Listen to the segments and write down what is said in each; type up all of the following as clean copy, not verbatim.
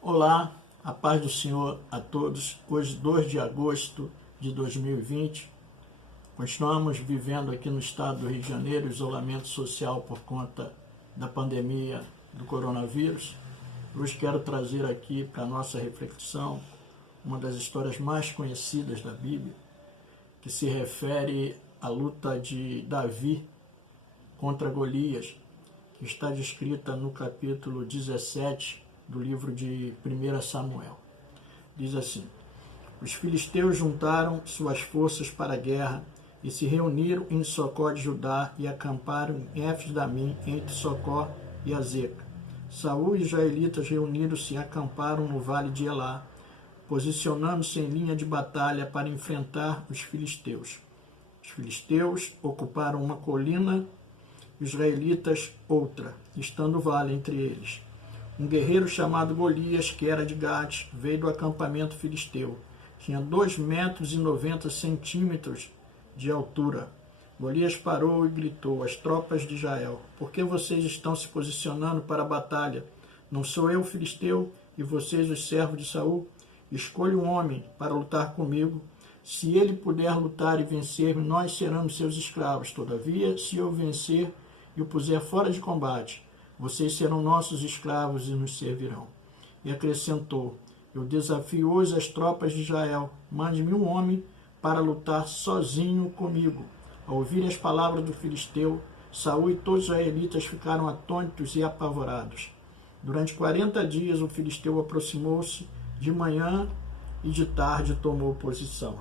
Olá, a paz do Senhor a todos. Hoje, 2 de agosto de 2020, continuamos vivendo aqui no estado do Rio de Janeiro isolamento social por conta da pandemia do coronavírus. Hoje quero trazer aqui para a nossa reflexão uma das histórias mais conhecidas da Bíblia, que se refere à luta de Davi contra Golias, que está descrita no capítulo 17 do livro de 1 Samuel. Diz assim: os filisteus juntaram suas forças para a guerra e se reuniram em Socó de Judá e acamparam em Éfes-Damim, entre Socó e Azeca. Saul e os israelitas reuniram-se e acamparam no vale de Elá, posicionando-se em linha de batalha para enfrentar os filisteus. Os filisteus ocuparam uma colina, os israelitas outra, estando o vale entre eles. Um guerreiro chamado Golias, que era de Gate, veio do acampamento filisteu. Tinha 2,90 metros de altura. Golias parou e gritou às tropas de Israel: por que vocês estão se posicionando para a batalha? Não sou eu filisteu e vocês os servos de Saul? Escolha um homem para lutar comigo. Se ele puder lutar e vencer-me, nós seremos seus escravos. Todavia, se eu vencer e o puser fora de combate, vocês serão nossos escravos e nos servirão. E acrescentou: eu desafio hoje as tropas de Israel. Mande-me um homem para lutar sozinho comigo. Ao ouvir as palavras do filisteu, Saul e todos os israelitas ficaram atônitos e apavorados. Durante 40 dias o filisteu aproximou-se de manhã e de tarde tomou posição.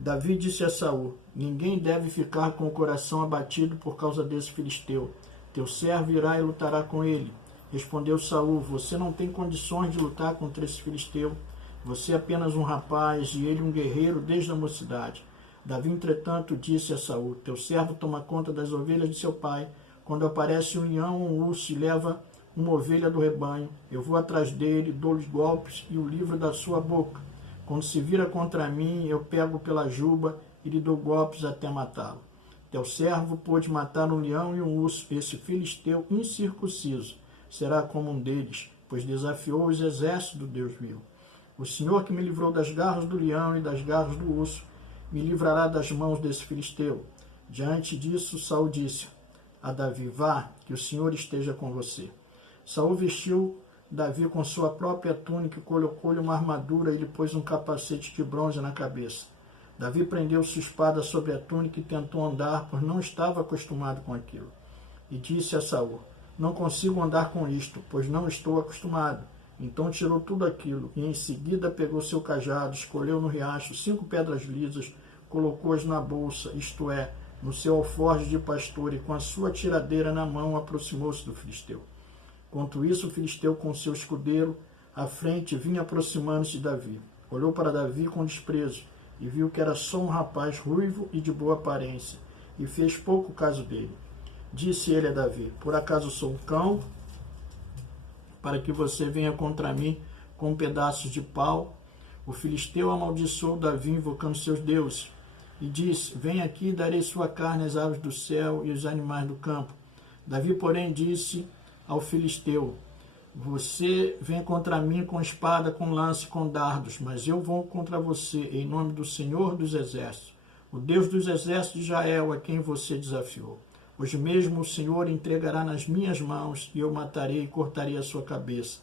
Davi disse a Saul: ninguém deve ficar com o coração abatido por causa desse filisteu. Teu servo irá e lutará com ele. Respondeu Saul: você não tem condições de lutar contra esse filisteu. Você é apenas um rapaz e ele um guerreiro desde a mocidade. Davi, entretanto, disse a Saul: teu servo toma conta das ovelhas de seu pai. Quando aparece um leão ou um urso e leva uma ovelha do rebanho, eu vou atrás dele, dou-lhe golpes e o livro da sua boca. Quando se vira contra mim, eu pego pela juba e lhe dou golpes até matá-lo. Teu servo pôde matar um leão e um urso. Esse filisteu incircunciso será como um deles, pois desafiou os exércitos do Deus vivo. O Senhor que me livrou das garras do leão e das garras do urso, me livrará das mãos desse filisteu. Diante disso, Saul disse a Davi: vá, que o Senhor esteja com você. Saul vestiu Davi com sua própria túnica e colocou-lhe uma armadura e lhe pôs um capacete de bronze na cabeça. Davi prendeu sua espada sobre a túnica e tentou andar, pois não estava acostumado com aquilo. E disse a Saul: não consigo andar com isto, pois não estou acostumado. Então tirou tudo aquilo e em seguida pegou seu cajado, escolheu no riacho 5 pedras lisas, colocou-as na bolsa, isto é, no seu alforje de pastor, e com a sua tiradeira na mão aproximou-se do filisteu. Enquanto isso, o filisteu com seu escudeiro à frente vinha aproximando-se de Davi. Olhou para Davi com desprezo e viu que era só um rapaz ruivo e de boa aparência, e fez pouco caso dele. Disse ele a Davi: por acaso sou um cão, para que você venha contra mim com pedaços de pau? O filisteu amaldiçoou Davi, invocando seus deuses, e disse: vem aqui, darei sua carne às aves do céu e aos animais do campo. Davi, porém, disse ao filisteu: você vem contra mim com espada, com lança e com dardos, mas eu vou contra você em nome do Senhor dos Exércitos, o Deus dos Exércitos de Israel, a quem você desafiou. Hoje mesmo o Senhor entregará nas minhas mãos e eu matarei e cortarei a sua cabeça.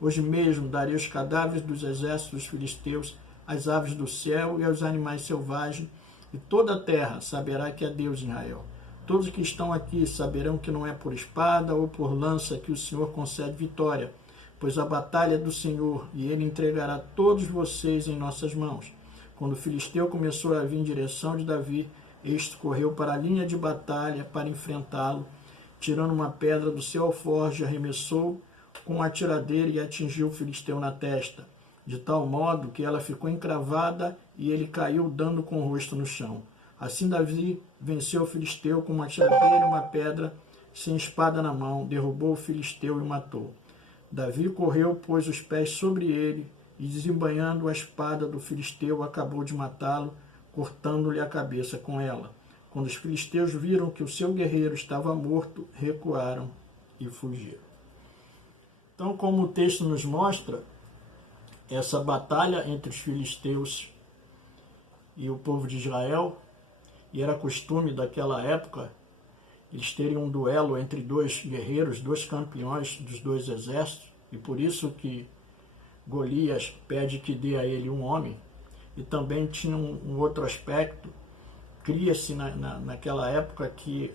Hoje mesmo darei os cadáveres dos exércitos dos filisteus às aves do céu e aos animais selvagens, e toda a terra saberá que é Deus em Israel. Todos que estão aqui saberão que não é por espada ou por lança que o Senhor concede vitória, pois a batalha é do Senhor, e ele entregará todos vocês em nossas mãos. Quando o filisteu começou a vir em direção de Davi, este correu para a linha de batalha para enfrentá-lo, tirando uma pedra do seu alforje, arremessou com a tiradeira e atingiu o filisteu na testa, de tal modo que ela ficou encravada e ele caiu dando com o rosto no chão. Assim Davi venceu o filisteu com uma tiradeira e uma pedra, sem espada na mão, derrubou o filisteu e o matou. Davi correu, pôs os pés sobre ele e, desembainhando a espada do filisteu, acabou de matá-lo, cortando-lhe a cabeça com ela. Quando os filisteus viram que o seu guerreiro estava morto, recuaram e fugiram. Então, como o texto nos mostra, essa batalha entre os filisteus e o povo de Israel, e era costume daquela época, eles terem um duelo entre dois guerreiros, dois campeões dos dois exércitos, e por isso que Golias pede que dê a ele um homem. E também tinha um outro aspecto, cria-se naquela época que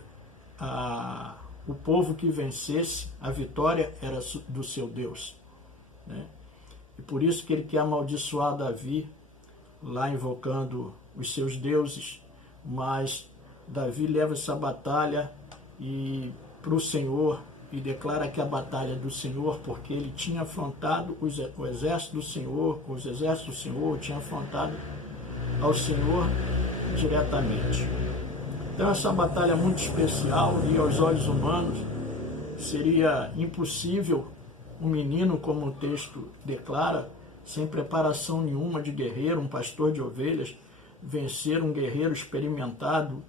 o povo que vencesse, a vitória era do seu Deus, né? E por isso que ele quer amaldiçoar Davi, lá invocando os seus deuses, mas Davi leva essa batalha para o Senhor e declara que a batalha é do Senhor, porque ele tinha afrontado o exército do Senhor, os exércitos do Senhor, tinha afrontado ao Senhor diretamente. Então essa batalha é muito especial e aos olhos humanos seria impossível um menino, como o texto declara, sem preparação nenhuma de guerreiro, um pastor de ovelhas, vencer um guerreiro experimentado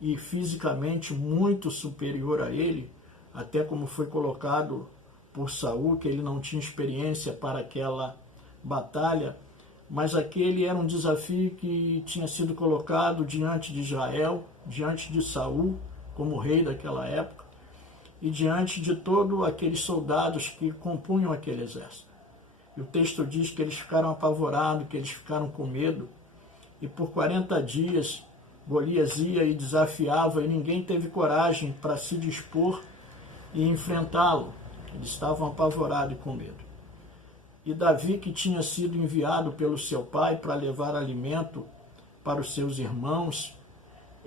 e fisicamente muito superior a ele, até como foi colocado por Saul, que ele não tinha experiência para aquela batalha, mas aquele era um desafio que tinha sido colocado diante de Israel, diante de Saul, como rei daquela época, e diante de todos aqueles soldados que compunham aquele exército. E o texto diz que eles ficaram apavorados, que eles ficaram com medo, e por 40 dias Golias ia e desafiava, e ninguém teve coragem para se dispor e enfrentá-lo. Eles estavam apavorados e com medo. E Davi, que tinha sido enviado pelo seu pai para levar alimento para os seus irmãos,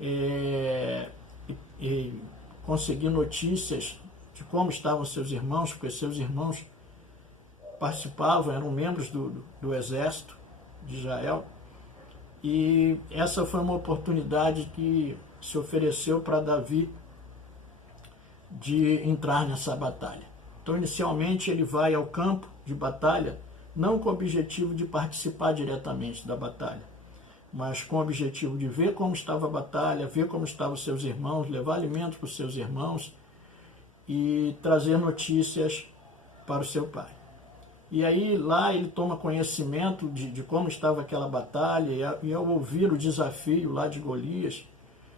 e conseguir notícias de como estavam seus irmãos, porque seus irmãos participavam, eram membros do exército de Israel. E essa foi uma oportunidade que se ofereceu para Davi de entrar nessa batalha. Então, inicialmente, ele vai ao campo de batalha, não com o objetivo de participar diretamente da batalha, mas com o objetivo de ver como estava a batalha, ver como estavam os seus irmãos, levar alimentos para os seus irmãos e trazer notícias para o seu pai. E aí lá ele toma conhecimento de como estava aquela batalha, e ao ouvir o desafio lá de Golias,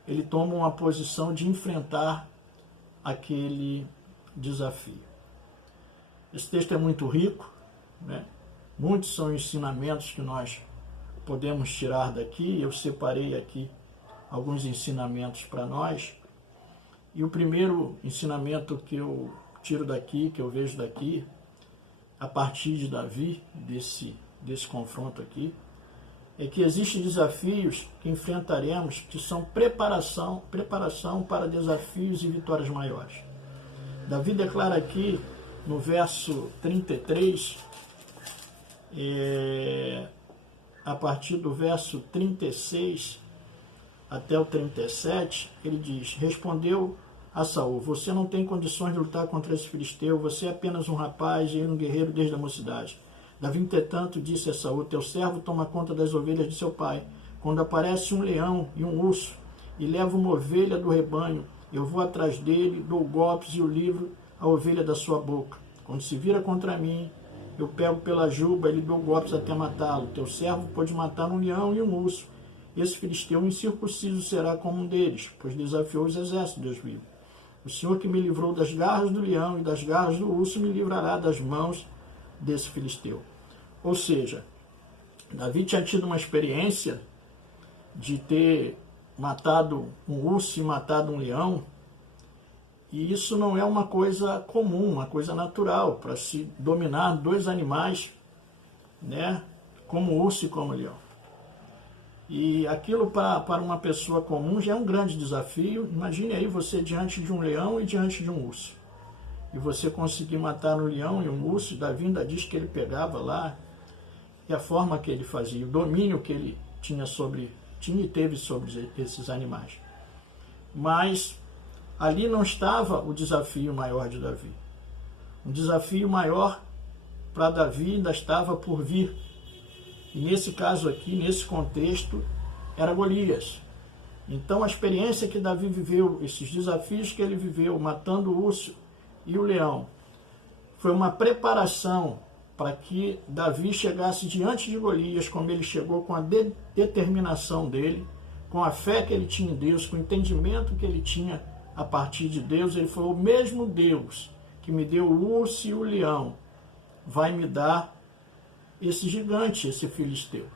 ele toma uma posição de enfrentar aquele desafio. Esse texto é muito rico, né? Muitos são ensinamentos que nós podemos tirar daqui. Eu separei aqui alguns ensinamentos para nós. E o primeiro ensinamento que eu tiro daqui, que eu vejo daqui, a partir de Davi, desse confronto aqui, é que existem desafios que enfrentaremos que são preparação para desafios e vitórias maiores. Davi declara aqui no verso 33, a partir do verso 36 até o 37, ele diz: respondeu a Saul: você não tem condições de lutar contra esse filisteu, você é apenas um rapaz e ele um guerreiro desde a mocidade. Davi, entretanto, disse a Saul: teu servo toma conta das ovelhas de seu pai. Quando aparece um leão e um urso e leva uma ovelha do rebanho, eu vou atrás dele, dou golpes e o livro a ovelha da sua boca. Quando se vira contra mim, eu pego pela juba e lhe dou golpes até matá-lo. Teu servo pode matar um leão e um urso. Esse filisteu incircunciso será como um deles, pois desafiou os exércitos, Deus vivo. O Senhor que me livrou das garras do leão e das garras do urso me livrará das mãos desse filisteu. Ou seja, Davi tinha tido uma experiência de ter matado um urso e matado um leão, e isso não é uma coisa comum, uma coisa natural, para se dominar dois animais, né, como o urso e como o leão. E aquilo para uma pessoa comum já é um grande desafio. Imagine aí você diante de um leão e diante de um urso. E você conseguir matar um leão e um urso. Davi ainda diz que ele pegava lá, e a forma que ele fazia, o domínio que ele tinha e teve sobre esses animais. Mas ali não estava o desafio maior de Davi. Um desafio maior para Davi ainda estava por vir. E nesse caso aqui, nesse contexto, era Golias. Então a experiência que Davi viveu, esses desafios que ele viveu, matando o urso e o leão, foi uma preparação para que Davi chegasse diante de Golias, como ele chegou, com a determinação dele, com a fé que ele tinha em Deus, com o entendimento que ele tinha a partir de Deus. Ele falou: o mesmo Deus que me deu o urso e o leão vai me dar esse gigante, esse filisteu.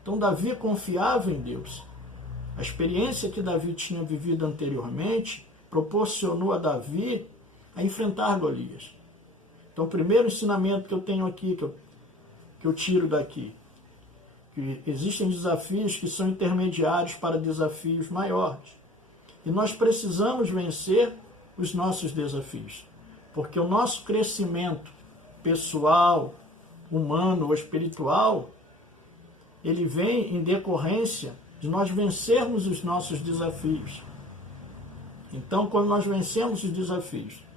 Então Davi confiava em Deus. A experiência que Davi tinha vivido anteriormente proporcionou a Davi a enfrentar Golias. Então, o primeiro ensinamento que eu tenho aqui, que eu tiro daqui, que existem desafios que são intermediários para desafios maiores. E nós precisamos vencer os nossos desafios, porque o nosso crescimento pessoal, humano ou espiritual, ele vem em decorrência de nós vencermos os nossos desafios. Então, quando nós vencemos os desafios,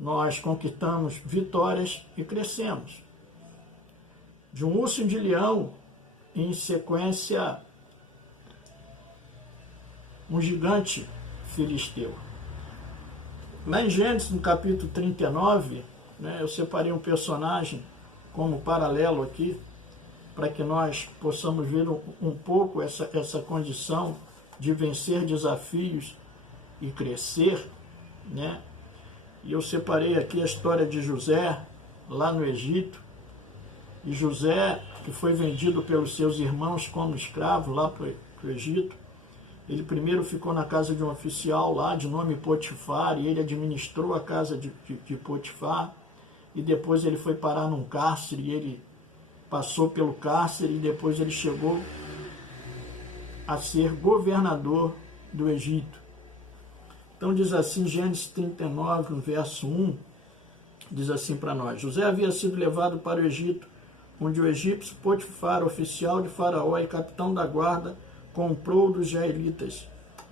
nós conquistamos vitórias e crescemos. De um urso e de leão, em sequência, um gigante filisteu. Lá em Gênesis, no capítulo 39, eu separei um personagem como paralelo aqui, para que nós possamos ver um pouco essa condição de vencer desafios e crescer, né? E eu separei aqui a história de José, lá no Egito. E José, que foi vendido pelos seus irmãos como escravo lá para o Egito, ele primeiro ficou na casa de um oficial lá, de nome Potifar, e ele administrou a casa de Potifar, e depois ele foi parar num cárcere, e ele passou pelo cárcere, e depois ele chegou a ser governador do Egito. Então diz assim, Gênesis 39, no verso 1, diz assim para nós: José havia sido levado para o Egito, onde o egípcio Potifar, oficial de Faraó e capitão da guarda, comprou dos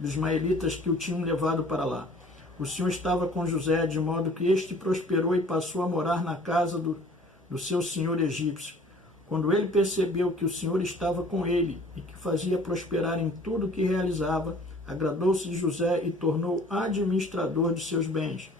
ismaelitas que o tinham levado para lá. O Senhor estava com José, de modo que este prosperou e passou a morar na casa do seu senhor egípcio. Quando ele percebeu que o Senhor estava com ele e que fazia prosperar em tudo o que realizava, agradou-se de José e tornou administrador de seus bens.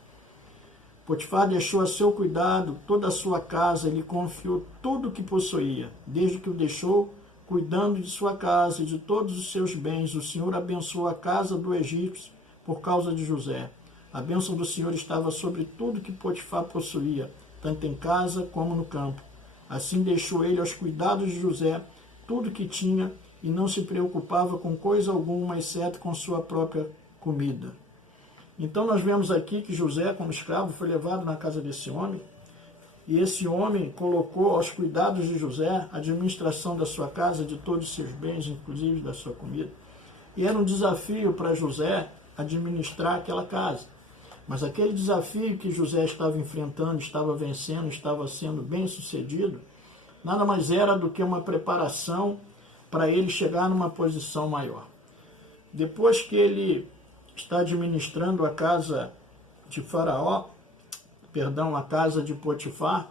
Potifar deixou a seu cuidado toda a sua casa e lhe confiou tudo o que possuía. Desde que o deixou cuidando de sua casa e de todos os seus bens, o Senhor abençoou a casa do egípcio por causa de José. A bênção do Senhor estava sobre tudo que Potifar possuía, tanto em casa como no campo. Assim deixou ele aos cuidados de José tudo que tinha e não se preocupava com coisa alguma, exceto com sua própria comida. Então nós vemos aqui que José, como escravo, foi levado na casa desse homem, e esse homem colocou aos cuidados de José a administração da sua casa, de todos os seus bens, inclusive da sua comida. E era um desafio para José administrar aquela casa. Mas aquele desafio que José estava enfrentando, estava vencendo, estava sendo bem sucedido, nada mais era do que uma preparação para ele chegar numa posição maior. Depois que ele está administrando a casa de Faraó, a casa de Potifar,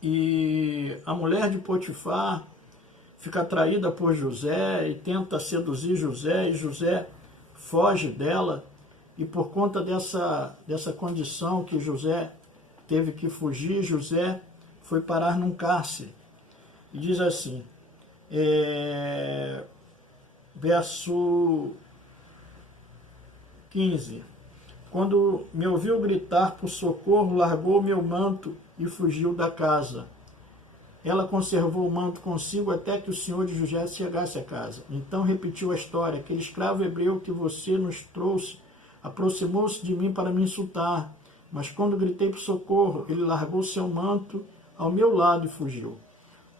e a mulher de Potifar fica atraída por José e tenta seduzir José, e José foge dela, e por conta dessa condição que José teve que fugir, José foi parar num cárcere. E diz assim, verso 15: Quando me ouviu gritar por socorro, largou meu manto e fugiu da casa. Ela conservou o manto consigo até que o senhor de José chegasse a casa. Então repetiu a história: aquele escravo hebreu que você nos trouxe aproximou-se de mim para me insultar, mas quando gritei por socorro, ele largou seu manto ao meu lado e fugiu.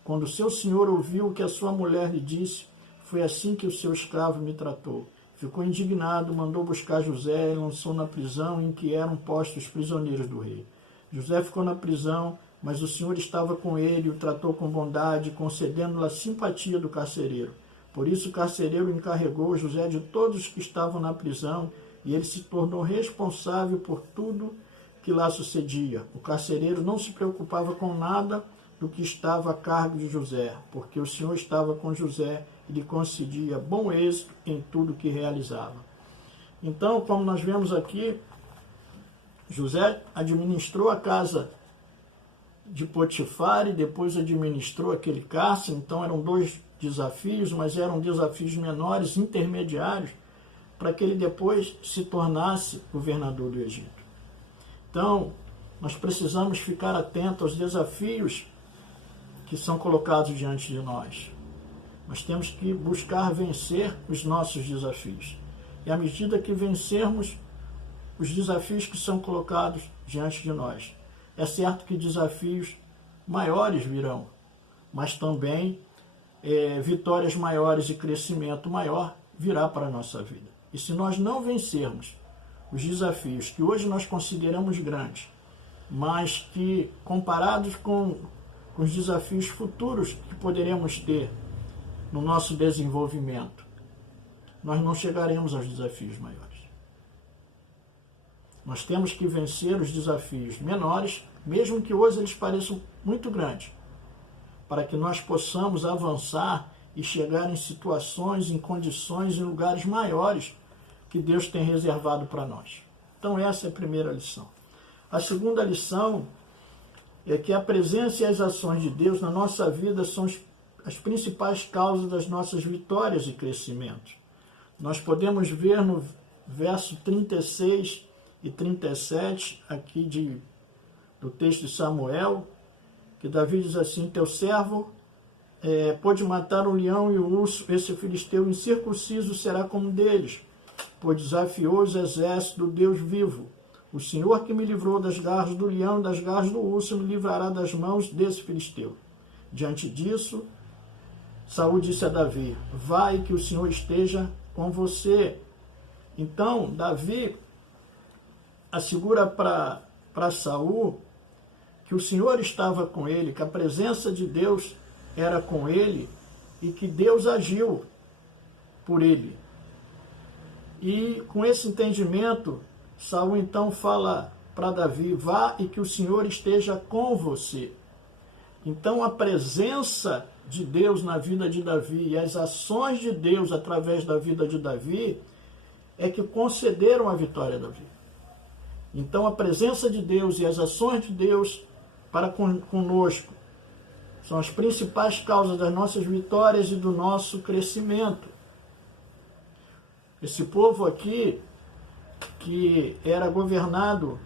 Quando seu senhor ouviu o que a sua mulher lhe disse, foi assim que o seu escravo me tratou. Ficou indignado, mandou buscar José e lançou na prisão em que eram postos os prisioneiros do rei. José ficou na prisão, mas o Senhor estava com ele e o tratou com bondade, concedendo-lhe a simpatia do carcereiro. Por isso o carcereiro encarregou José de todos os que estavam na prisão, e ele se tornou responsável por tudo que lá sucedia. O carcereiro não se preocupava com nada do que estava a cargo de José, porque o Senhor estava com José e lhe concedia bom êxito em tudo que realizava. Então, como nós vemos aqui, José administrou a casa de Potifar e depois administrou aquele cárcere, então eram 2 desafios, mas eram desafios menores, intermediários, para que ele depois se tornasse governador do Egito. Então, nós precisamos ficar atentos aos desafios que são colocados diante de nós. Nós temos que buscar vencer os nossos desafios. E à medida que vencermos os desafios que são colocados diante de nós, é certo que desafios maiores virão, mas também vitórias maiores e crescimento maior virá para a nossa vida. E se nós não vencermos os desafios que hoje nós consideramos grandes, mas que comparados com os desafios futuros que poderemos ter no nosso desenvolvimento, nós não chegaremos aos desafios maiores. Nós temos que vencer os desafios menores, mesmo que hoje eles pareçam muito grandes, para que nós possamos avançar e chegar em situações, em condições, em lugares maiores que Deus tem reservado para nós. Então essa é a primeira lição. A segunda lição é que a presença e as ações de Deus na nossa vida são as principais causas das nossas vitórias e crescimentos. Nós podemos ver no verso 36 e 37 aqui do texto de Samuel, que Davi diz assim: teu servo pôde matar o leão e o urso, esse filisteu incircunciso será como deles, pois desafiou os exércitos do Deus vivo. O Senhor que me livrou das garras do leão e das garras do urso me livrará das mãos desse filisteu. Diante disso, Saul disse a Davi: vai, que o Senhor esteja com você. Então, Davi assegura para Saul que o Senhor estava com ele, que a presença de Deus era com ele e que Deus agiu por ele. E com esse entendimento, Saul então fala para Davi: vá e que o Senhor esteja com você. Então a presença de Deus na vida de Davi e as ações de Deus através da vida de Davi é que concederam a vitória a Davi. Então a presença de Deus e as ações de Deus para conosco são as principais causas das nossas vitórias e do nosso crescimento. Esse povo aqui, que era governado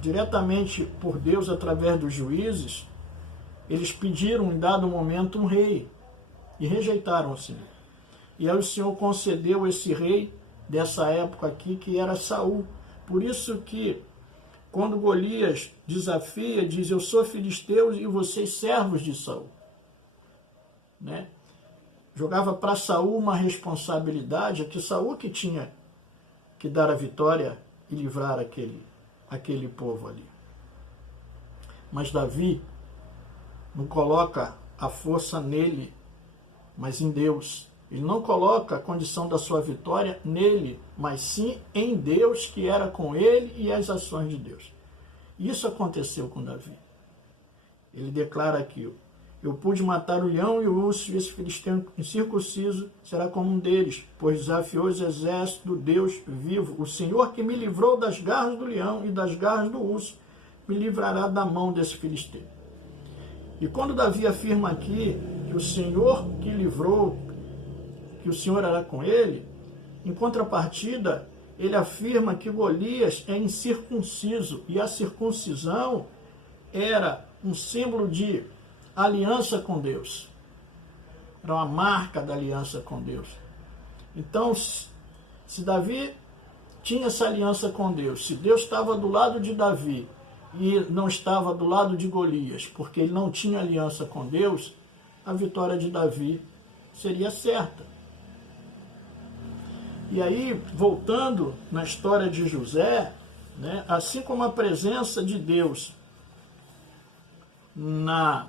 diretamente por Deus através dos juízes, eles pediram em dado momento um rei e rejeitaram o Senhor. E aí o Senhor concedeu esse rei dessa época aqui, que era Saul. Por isso que quando Golias desafia, diz: eu sou filisteu e vocês servos de Saul. Né? Jogava para Saul uma responsabilidade, que Saul que tinha que dar a vitória e livrar aquele povo ali. Mas Davi não coloca a força nele, mas em Deus. Ele não coloca a condição da sua vitória nele, mas sim em Deus, que era com ele, e as ações de Deus. Isso aconteceu com Davi. Ele declara aqui: eu pude matar o leão e o urso, e esse filisteu incircunciso será como um deles, pois desafiou os exércitos do Deus vivo. O Senhor que me livrou das garras do leão e das garras do urso me livrará da mão desse filisteu. E quando Davi afirma aqui que o Senhor que livrou, que o Senhor era com ele, em contrapartida, ele afirma que Golias é incircunciso, e a circuncisão era um símbolo de aliança com Deus. Era uma marca da aliança com Deus. Então, se Davi tinha essa aliança com Deus, se Deus estava do lado de Davi e não estava do lado de Golias, porque ele não tinha aliança com Deus, a vitória de Davi seria certa. E aí, voltando na história de José, né, assim como a presença de Deus na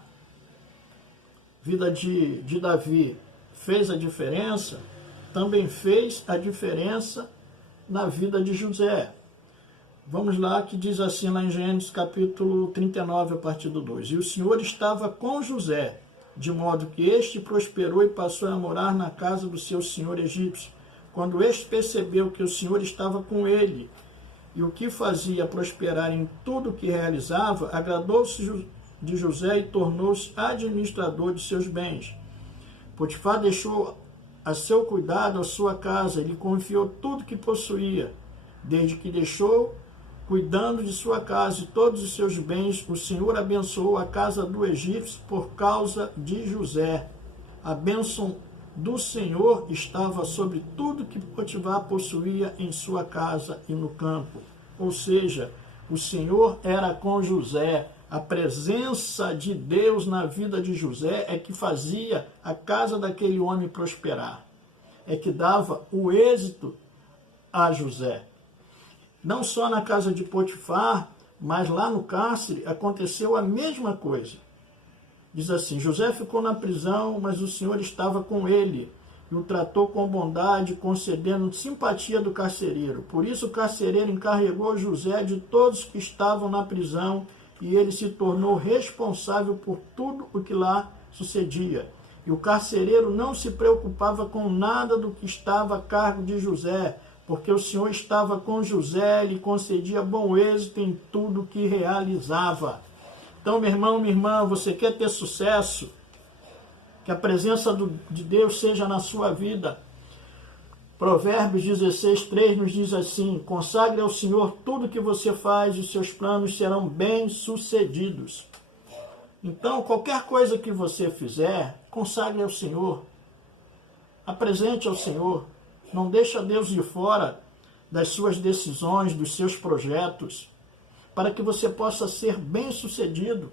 vida de Davi fez a diferença, também fez a diferença na vida de José. Vamos lá, que diz assim lá em Gênesis capítulo 39, a partir do 2. E o Senhor estava com José, de modo que este prosperou e passou a morar na casa do seu senhor egípcio. Quando este percebeu que o Senhor estava com ele e o que fazia prosperar em tudo que realizava, agradou-se de José e tornou-se administrador de seus bens. Potifar deixou a seu cuidado a sua casa, e lhe confiou tudo que possuía. Desde que deixou cuidando de sua casa e todos os seus bens, o Senhor abençoou a casa do egípcio por causa de José. A bênção do Senhor estava sobre tudo que Potifar possuía em sua casa e no campo. Ou seja, o Senhor era com José. A presença de Deus na vida de José é que fazia a casa daquele homem prosperar. É que dava o êxito a José. Não só na casa de Potifar, mas lá no cárcere aconteceu a mesma coisa. Diz assim: José ficou na prisão, mas o Senhor estava com ele e o tratou com bondade, concedendo simpatia do carcereiro. Por isso o carcereiro encarregou José de todos que estavam na prisão, e ele se tornou responsável por tudo o que lá sucedia. E o carcereiro não se preocupava com nada do que estava a cargo de José, porque o Senhor estava com José e lhe concedia bom êxito em tudo que realizava. Então, meu irmão, minha irmã, você quer ter sucesso? Que a presença de Deus seja na sua vida. Provérbios 16:3 nos diz assim: consagre ao Senhor tudo que você faz e os seus planos serão bem-sucedidos. Então, qualquer coisa que você fizer, consagre ao Senhor. Apresente ao Senhor. Não deixa Deus de fora das suas decisões, dos seus projetos, para que você possa ser bem-sucedido.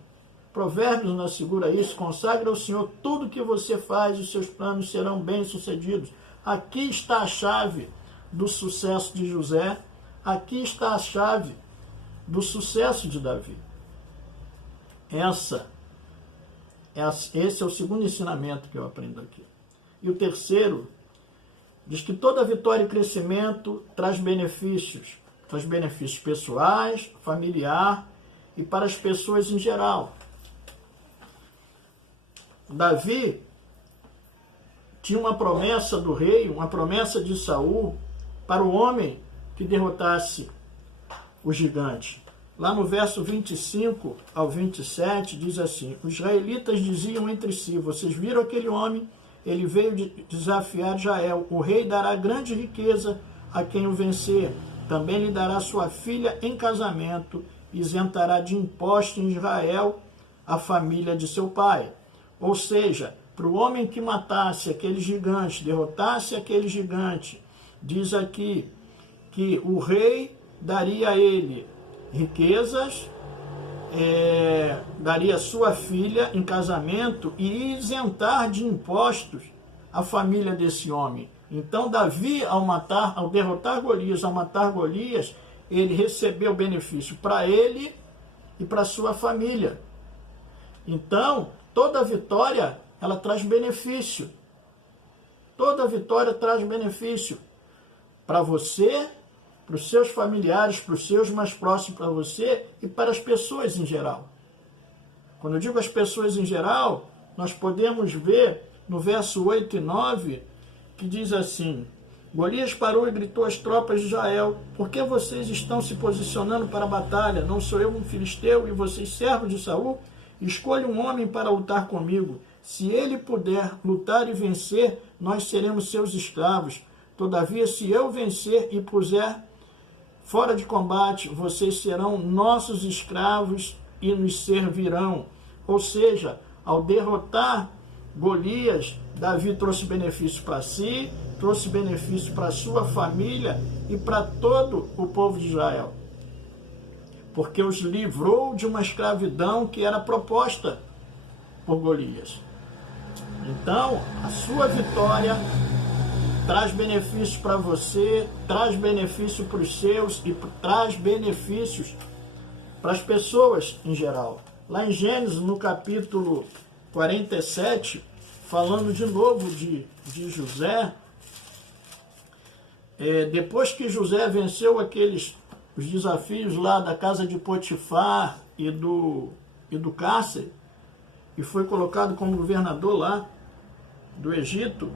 Provérbios nos assegura isso: consagre ao Senhor tudo que você faz e os seus planos serão bem-sucedidos. Aqui está a chave do sucesso de José, aqui está a chave do sucesso de Davi. Esse é o segundo ensinamento que eu aprendo aqui. E o terceiro, diz que toda vitória e crescimento traz benefícios pessoais, familiar e para as pessoas em geral. Davi tinha uma promessa do rei, uma promessa de Saul para o homem que derrotasse o gigante. Lá no verso 25 ao 27 diz assim: os israelitas diziam entre si: vocês viram aquele homem? Ele veio desafiar Israel. O rei dará grande riqueza a quem o vencer. Também lhe dará sua filha em casamento, isentará de imposto em Israel a família de seu pai. Ou seja, para o homem que matasse aquele gigante, derrotasse aquele gigante, diz aqui que o rei daria a ele riquezas, daria sua filha em casamento e isentar de impostos a família desse homem. Então Davi, ao derrotar Golias, ao matar Golias, ele recebeu benefício para ele e para sua família. Então, toda vitória, ela traz benefício. Toda vitória traz benefício para você, para os seus familiares, para os seus mais próximos para você e para as pessoas em geral. Quando eu digo as pessoas em geral, nós podemos ver no verso 8 e 9, que diz assim: Golias parou e gritou às tropas de Israel: por que vocês estão se posicionando para a batalha? Não sou eu um filisteu e vocês servos de Saul? Escolha um homem para lutar comigo. Se ele puder lutar e vencer, nós seremos seus escravos. Todavia, se eu vencer e puser fora de combate, vocês serão nossos escravos e nos servirão. Ou seja, ao derrotar Golias, Davi trouxe benefício para si, trouxe benefício para sua família e para todo o povo de Israel. Porque os livrou de uma escravidão que era proposta por Golias. Então, a sua vitória traz benefícios para você, traz benefício para os seus e traz benefícios para as pessoas em geral. Lá em Gênesis, no capítulo 47, falando de novo de José, depois que José venceu os desafios lá da casa de Potifar e do cárcere, e foi colocado como governador lá do Egito,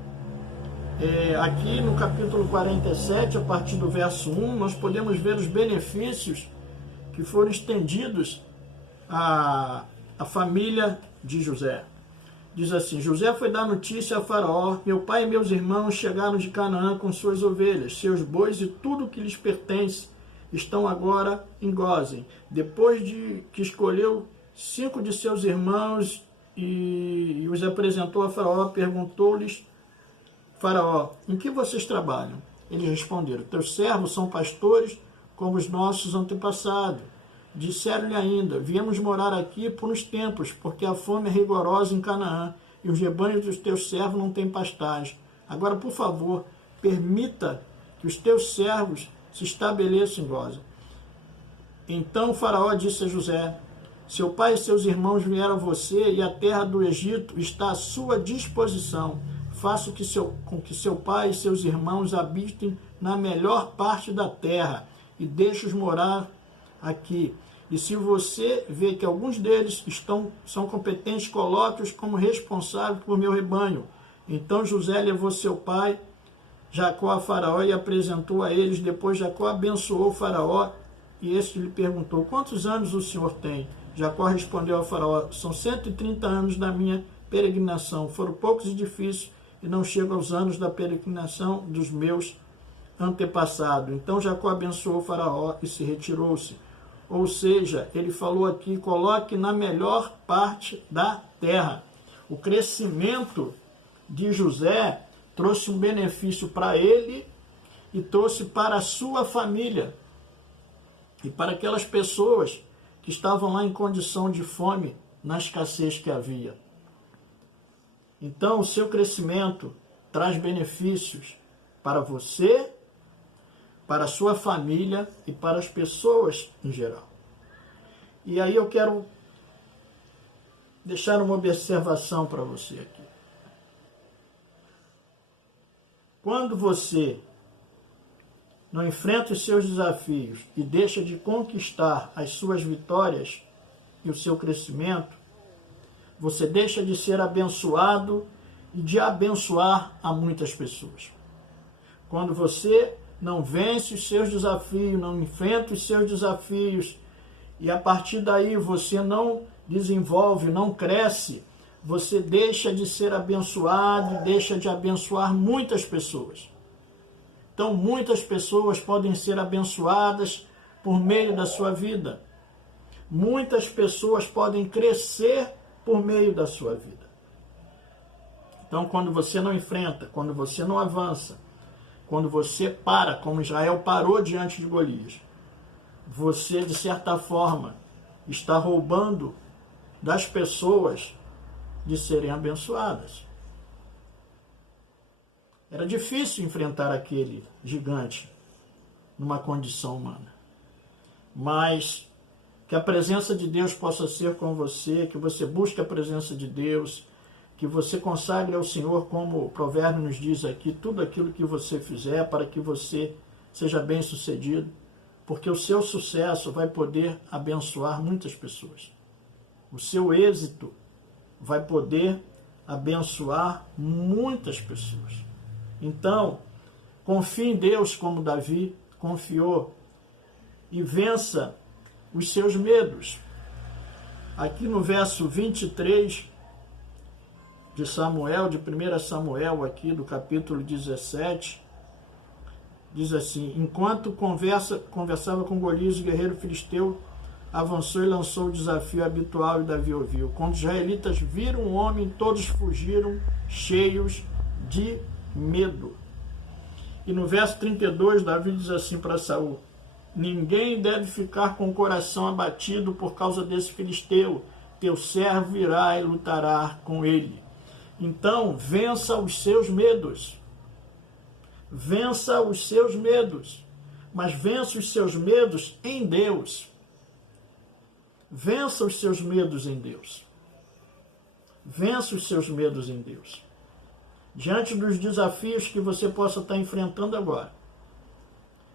Aqui no capítulo 47, a partir do verso 1, nós podemos ver os benefícios que foram estendidos à família de José. Diz assim: José foi dar notícia a Faraó: meu pai e meus irmãos chegaram de Canaã com suas ovelhas, seus bois e tudo o que lhes pertence estão agora em Gósen. Depois de que escolheu 5 de seus irmãos e os apresentou a Faraó, perguntou-lhes: Faraó, em que vocês trabalham? Eles responderam: teus servos são pastores como os nossos antepassados. Disseram-lhe ainda: viemos morar aqui por uns tempos, porque a fome é rigorosa em Canaã, e os rebanhos dos teus servos não têm pastagem. Agora, por favor, permita que os teus servos se estabeleçam em Gósen. Então o Faraó disse a José: seu pai e seus irmãos vieram a você, e a terra do Egito está à sua disposição. Faça com que seu pai e seus irmãos habitem na melhor parte da terra, e deixe-os morar aqui. E se você vê que alguns deles são competentes, coloque-os como responsáveis por meu rebanho. Então José levou seu pai Jacó a Faraó e apresentou a eles. Depois Jacó abençoou Faraó, e este lhe perguntou: quantos anos o senhor tem? Jacó respondeu a Faraó: são 130 anos da minha peregrinação. Foram poucos e difíceis, e não chego aos anos da peregrinação dos meus antepassados. Então Jacó abençoou Faraó e se retirou-se. Ou seja, ele falou aqui: coloque na melhor parte da terra. O crescimento de José trouxe um benefício para ele e trouxe para a sua família e para aquelas pessoas que estavam lá em condição de fome, na escassez que havia. Então, o seu crescimento traz benefícios para você, para a sua família e para as pessoas em geral. E aí eu quero deixar uma observação para você aqui. Quando você não enfrenta os seus desafios e deixa de conquistar as suas vitórias e o seu crescimento, você deixa de ser abençoado e de abençoar a muitas pessoas. Quando você não vence os seus desafios, não enfrenta os seus desafios, e a partir daí você não desenvolve, não cresce, você deixa de ser abençoado, deixa de abençoar muitas pessoas. Então, muitas pessoas podem ser abençoadas por meio da sua vida. Muitas pessoas podem crescer por meio da sua vida. Então, quando você não enfrenta, quando você não avança, quando você para, como Israel parou diante de Golias, você, de certa forma, está roubando das pessoas de serem abençoadas. Era difícil enfrentar aquele gigante numa condição humana. Mas que a presença de Deus possa ser com você, que você busque a presença de Deus, que você consagre ao Senhor, como o provérbio nos diz aqui, tudo aquilo que você fizer para que você seja bem-sucedido, porque o seu sucesso vai poder abençoar muitas pessoas. O seu êxito vai poder abençoar muitas pessoas. Então, confie em Deus como Davi confiou e vença os seus medos. Aqui no verso 23 de Samuel, de 1 Samuel, aqui do capítulo 17, diz assim: enquanto conversava com Golias, o guerreiro filisteu avançou e lançou o desafio habitual, e Davi ouviu. Quando os israelitas viram o homem, todos fugiram cheios de medo. E no verso 32, Davi diz assim para Saul: ninguém deve ficar com o coração abatido por causa desse filisteu, teu servo irá e lutará com ele. Então, vença os seus medos. Vença os seus medos. Mas vença os seus medos em Deus. Vença os seus medos em Deus. Vença os seus medos em Deus. Diante dos desafios que você possa estar enfrentando agora,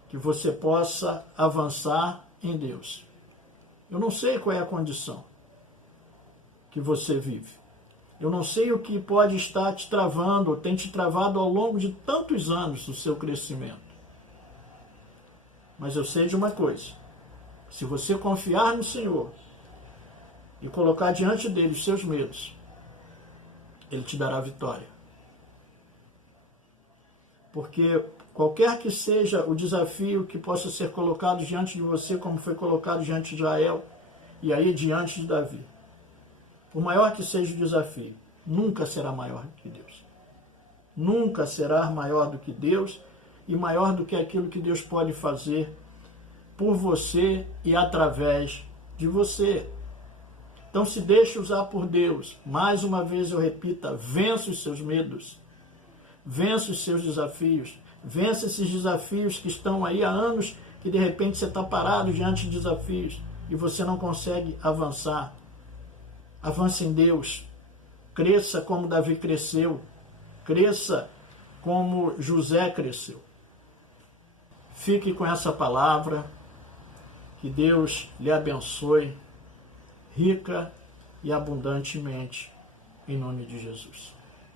que você possa avançar em Deus. Eu não sei qual é a condição que você vive. Eu não sei o que pode estar te travando, ou tem te travado ao longo de tantos anos o seu crescimento. Mas eu sei de uma coisa: se você confiar no Senhor e colocar diante dele os seus medos, ele te dará vitória. Porque qualquer que seja o desafio que possa ser colocado diante de você, como foi colocado diante de Israel e aí diante de Davi, por maior que seja o desafio, nunca será maior do que Deus. Nunca será maior do que Deus e maior do que aquilo que Deus pode fazer por você e através de você. Então se deixe usar por Deus. Mais uma vez eu repita, vença os seus medos. Vença os seus desafios. Vença esses desafios que estão aí há anos, que de repente você está parado diante de desafios e você não consegue avançar. Avance em Deus. Cresça como Davi cresceu. Cresça como José cresceu. Fique com essa palavra. Que Deus lhe abençoe rica e abundantemente, em nome de Jesus.